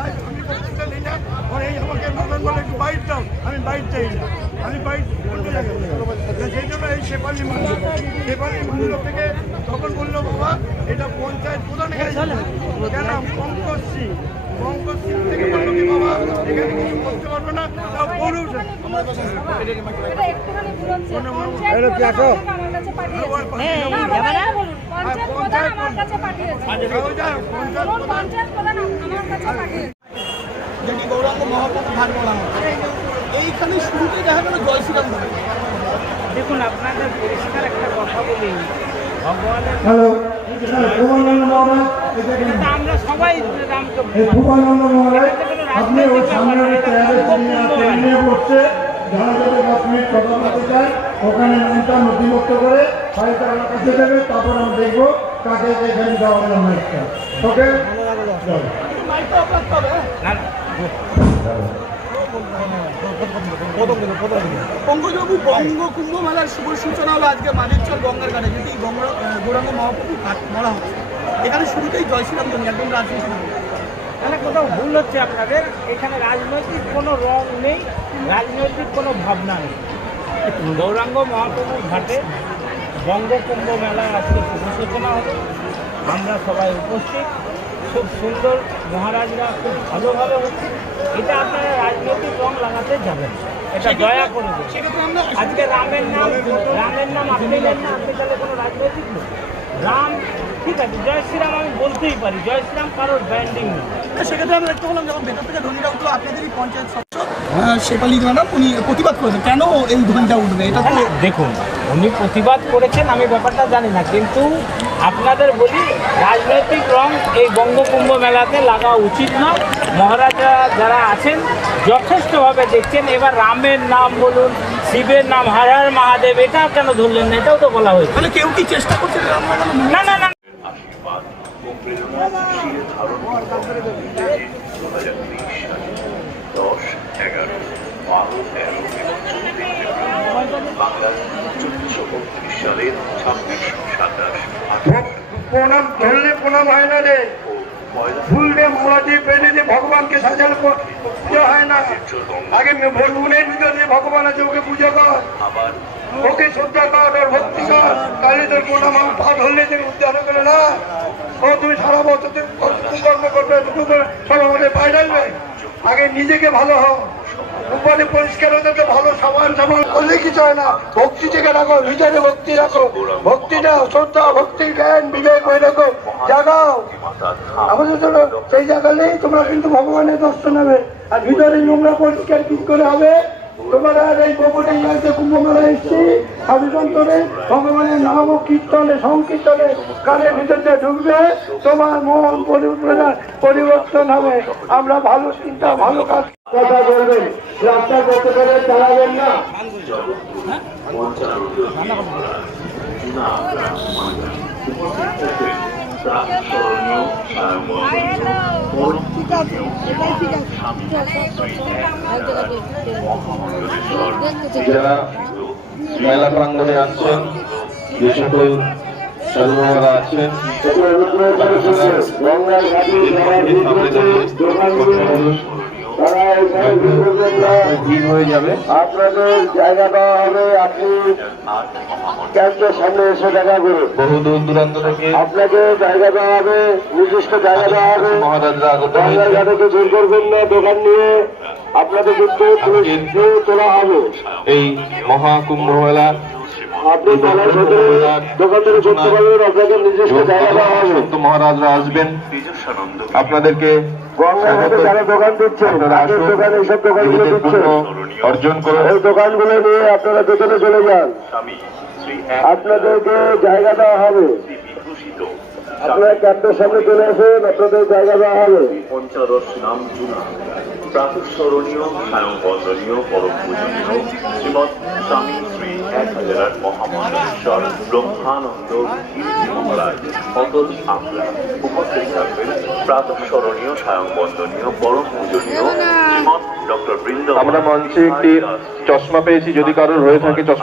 আমি বক্তৃতা দিই না, এই আমাকে মদন বলে একটু বাইট দাও, আমি বাইট চাই না, আমি বাইট করতে যাই। সেই জন্য এই শেফালি মন্দির থেকে তখন বললো বাবা এটা পঞ্চায়েত প্রধানের কাছে কেন পঙ্কজ সিং থেকে বললো কি বাবা এখানে কিছু করতে পারবে না, তাও পৌরুষ যেটি গৌরাঙ্গ মহাপ্রভু ঘাট বলা হয়, এইখানে শুরুতেই দেখা গেল জয় শ্রীরাম ধরে। দেখুন আপনাদের পরিষ্কার একটা কথা বলি, ভগবানের আমরা সবাই রামকে আপনি ওই সামনের নিয়ে বসছে যারা যাদের 10 মিনিট কথা বলতে চায় ওখানে নামটা নথিভুক্ত করে ফাইলটা আমার কাছে দেবে, তারপর আমরা দেখবো কাকে এখানে দেওয়া হলো মাইকটা। ওকে পঙ্কজবাবু, বঙ্গ কুম্ভ মেলার শুভ সূচনা হলো আজকে মাঝেরচর গঙ্গার ঘাটে, যেটি গৌরাঙ্গ মহাপ্রভু ঘাট বলা হচ্ছে। এখানে শুরুতেই জয় শ্রীরাম ধ্বনি, একদম রাজনীতি নয়। তাহলে কোথাও ভুল হচ্ছে আপনাদের। এখানে রাজনৈতিক কোনো রং নেই, রাজনৈতিক কোনো ভাবনা নেই। গৌরাঙ্গ মহাপ্রভুর ঘাটে বঙ্গকুম্ভ মেলা আজকে শুভ সূচনা হলো, আমরা সবাই উপস্থিত, খুব সুন্দর, মহারাজরা খুব ভালোভাবে হচ্ছে। এটা আপনারা রাজনৈতিক রং লাগাতে যাবেন, এটা দয়া করে। আজকে রামের নাম আপনি নেন না, আপনি তাহলে কোনো রাজনৈতিক নেই। রাম ঠিক আছে, জয় শ্রীরাম আমি বলতেই পারি, জয় শ্রীরাম কারোর ব্যান্ডিং নেই। সেক্ষেত্রে আমরা দেখতে পেলাম যখন ভেতর থেকে ধ্বনিটা উঠলো, আপনাদেরই পঞ্চায়েত সদস্য শেফালি ম্যাডাম উনি প্রতিবাদ করেছেন, কেন এই ধ্বনিটা উঠবে? এটা তো দেখুন, উনি প্রতিবাদ করেছেন, আমি ব্যাপারটা জানি না, কিন্তু আপনাদের বলি রাজনৈতিক রং এই বঙ্গকুম্ভ মেলাতে লাগা উচিত নয়। মহারাজা যারা আছেন যথেষ্টভাবে দেখছেন। এবার রামের নাম বলুন, শিবের নাম, হর হর মহাদেব, এটা কেন ধরলেন না? এটাও তো বলা হয়েছে। তাহলে কেউ কি চেষ্টা করছে না না না, প্রণাম ধরলে প্রণাম হয় না রে, ফুল দিয়ে মালা দিয়ে বেঁধে দিয়ে ভগবানকে সাজানো পুজো হয় না। আগে মনের ভিতরে যে ভগবান আছে ওকে পুজো কর, ওকে শ্রদ্ধা কর, ওর ভক্তি কর, তাহলে তোর প্রণাম পা ধরলে যে উদ্ধার করে না। ও তুমি সারা বছর কর্ম করবে, সব আমাদের পায়ে ডালবে। আগে নিজেকে ভালো হও, উপরে পরিষ্কার হতে তো ভালো সাবান করলে কিছু হয় না। ভক্তি থেকে রাখো, ভিতরে ভক্তি রাখো, ভক্তি দাও, শ্রদ্ধা, ভক্তি, জ্ঞান, বিবেক হয়ে রাখো, জাগাও। আমাদের জন্য সেই জায়গালেই তোমরা কিন্তু ভগবানের দর্শন হবে। আর ভিতরে নোংরা পরিষ্কার কি করে হবে? তোমরা এই গোপনে কুম্ভ মেলা এসছি, সাধুসন্তরে ভগবানের নাম ও কীর্তনে সংকীর্তনে কানের ভিতর দিয়ে ঢুকবে, তোমার মন পরিবর্তন হবে। আমরা ভালো চিন্তা, ভালো কাজ কথা বলবেন, রাস্তা করতে করে চালাবেন না। যারা মেলা প্রাঙ্গণে আসছেন, যে সকল সাধুবাবারা আছেন, ভিড় হয়ে যাবে। আপনাদের জায়গা দেওয়া হবে, আপনি ক্যাম্পের সামনে এসে দেখা করুন। বহু দূর দূরান্ত থেকে আপনাকে জায়গা দেওয়া হবে, নির্দিষ্ট জায়গা দেওয়া হবে। মহারাজরা জায়গাটাকে জোর করবেন না, দোকান নিয়ে আপনাদের কিন্তু তোলা হবে। এই মহাকুম্ভ মেলা আপনি দোকান থেকে করতে পারবেন, আপনাদের নিজস্ব জায়গা দেওয়া হবে। মহারাজরা আসবেন, আপনাদেরকে যারা দোকান দিচ্ছেন দোকান এইসব দোকানগুলো দিচ্ছে অর্জন করে ওই দোকানগুলো নিয়ে আপনারা দোকানে চলে যান, আপনাদেরকে জায়গা দেওয়া হবে। আপনারা ক্যাম্পের সামনে চলে আসুন, আপনাদের জায়গা দেওয়া হবে। পঞ্চদশ নাম জুনা প্রাতঃস্মরণীয় স্বয়ং বন্দনীয় পরম পূজনীয় শ্রীমৎ স্বামী শ্রী 1000 মহামন্ডলেশ্বর ব্রহ্মানন্দ গিরিজি মহারাজ অতল আমরা উপস্থিত থাকবেন। প্রাতঃস্মরণীয় স্বয়ং বন্দনীয় পরম পূজনীয় শ্রীমৎ ডক্টর বৃন্দ। আমরা মঞ্চে একটি চশমা পেয়েছি, যদি কারোর হয়ে থাকে চশমা